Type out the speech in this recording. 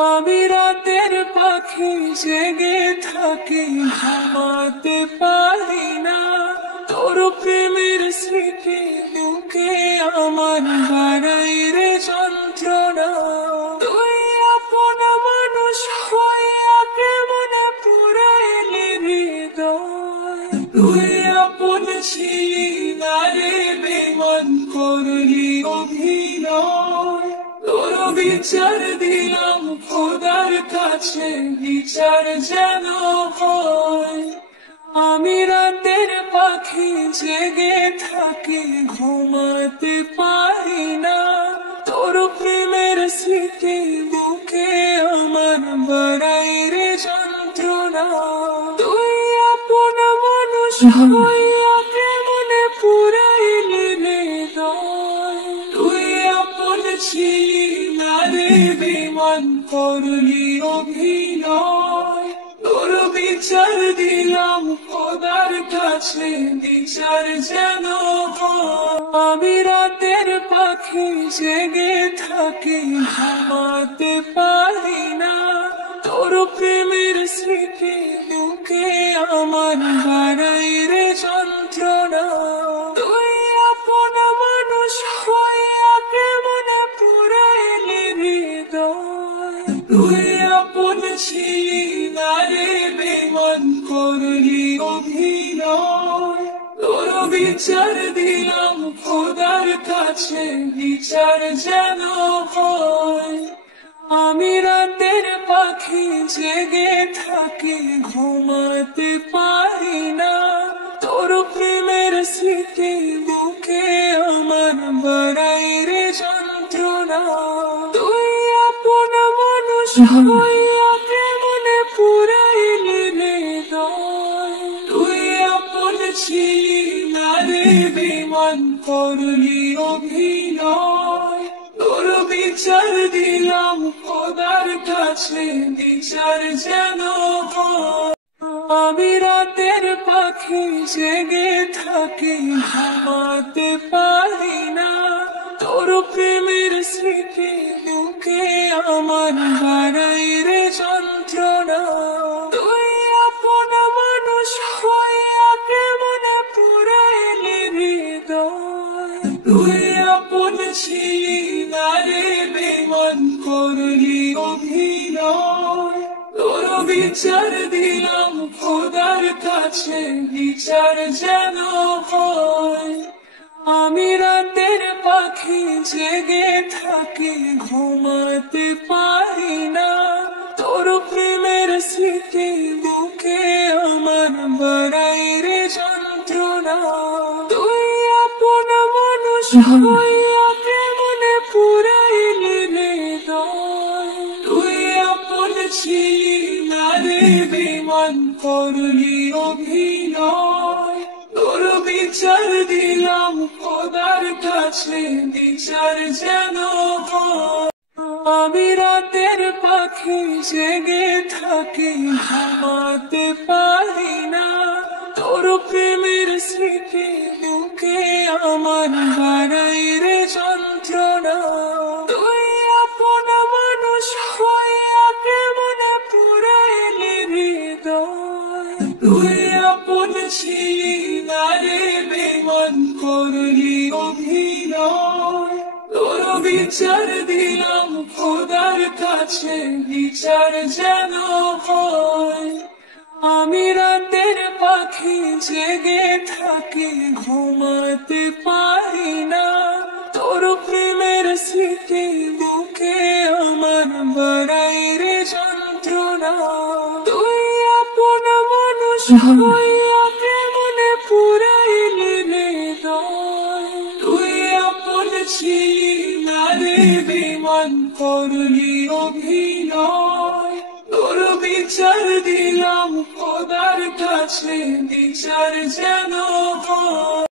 আমি রাতের পাখি জেগে থাকি, ঘুমাতে পারি না। তোর প্রেমের স্মৃতি বুকে আমার বাড়াই রে যন্ত্রণা। তুই আপন মানুষ হইয়া কেমন পুরাইলি হৃদয়। তুই আপন ছিলি না রে, বেমান করলি অভিনয়। তোর বিচার দিলাম খোদার কাছে, বিচার যেন হয়। আমি রাতের পাখি জেগে থাকি, ঘুমাতে পারি না। তোর প্রেমের স্মৃতি বুকে আমার বাড়াই রে যন্ত্রণা। তুই আপন মানুষ হইয়া কেমন পুরাইলি হৃদয়। তুই আপন ছিলি না রে, বেমান করলি অভিনয়। তোর বিচার দিলাম খোদার কাছে, বিচার যেন হয়। আমি রাতের পাখি জেগে থাকি, ঘুমাতে পারি না। তোর প্রেমের স্মৃতি বুকে আমার বাড়াই রে যন্ত্রণা। তুই আপন মানুষ হইয়া কেমন পুরাইলি হৃদয়। তুই আপন ছিলি না রে, বেমান করলি অভিনয়। তোর বিচার দিলাম খোদার কাছে, বিচার যেন হয়। আমি রাতের পাখি জেগে থাকি, ঘুমাতে পারি না। তোর প্রেমের স্মৃতি বুকে আমার বাড়াই রে যন্ত্রণা। তুই আপন মানুষ হইয়া কেমন পুরাইলি হৃদয়। তুই আপন ছিলি না রে, বেমান করলি অভিনয়। তোর বিচার দিলাম খোদার কাছে, বিচার যেন হয়। আমি রাতের পাখি জেগে থাকি, ঘুমাতে পারি না। তোর প্রেমের স্মৃতি বুকে আমার বাড়াই রে যন্ত্রণা। তুই আপন মানুষ হইয়া কেমন পুরাইলি হৃদয়। তুই আপন ছিলি না রে, বেমান করলি অভিনয়। তোর বিচার দিলাম খোদার কাছে, বিচার যেন হয়। আমি রাতের পাখি জেগে থাকি, ঘুমাতে পারি না। তোর প্রেমের স্মৃতি বুকে আমার বাড়াই রে যন্ত্রণা। তুই আপন মানুষ হইয়া কেমন পুরাইলি হৃদয়। তুই আপন ছিলি না রে, বেমান করলি অভিনয়। তোর বিচার দিলাম খোদার কাছে, বিচার যেন হয়। আমি রাতের পাখি জেগে থাকি, ঘুমাতে পারি না। তোর প্রেমের স্মৃতি বুকে আমার বাড়াই রে যন্ত্রণা। তুই আপন মানুষ হইয়া কেমন পুরাইলি হৃদয়। তুই আপন ছিলি না রে, বেমান করলি অভিনয়। তোর বিচার দিলাম খোদার কাছে, বিচার যেন হয়। আমি রাতের পাখি জেগে থাকি, ঘুমাতে পারি না। তোর প্রেমের স্মৃতি বুকে আমার বাড়াই রে যন্ত্রণা। তুই আপন মানুষ হইয়া কেমন পুরাইলি হৃদয়। তুই আপন ছিলি না রে, বেমান করলি অভিনয়। তোর বিচার দিলাম খোদার কাছে, বিচার যেন হয়।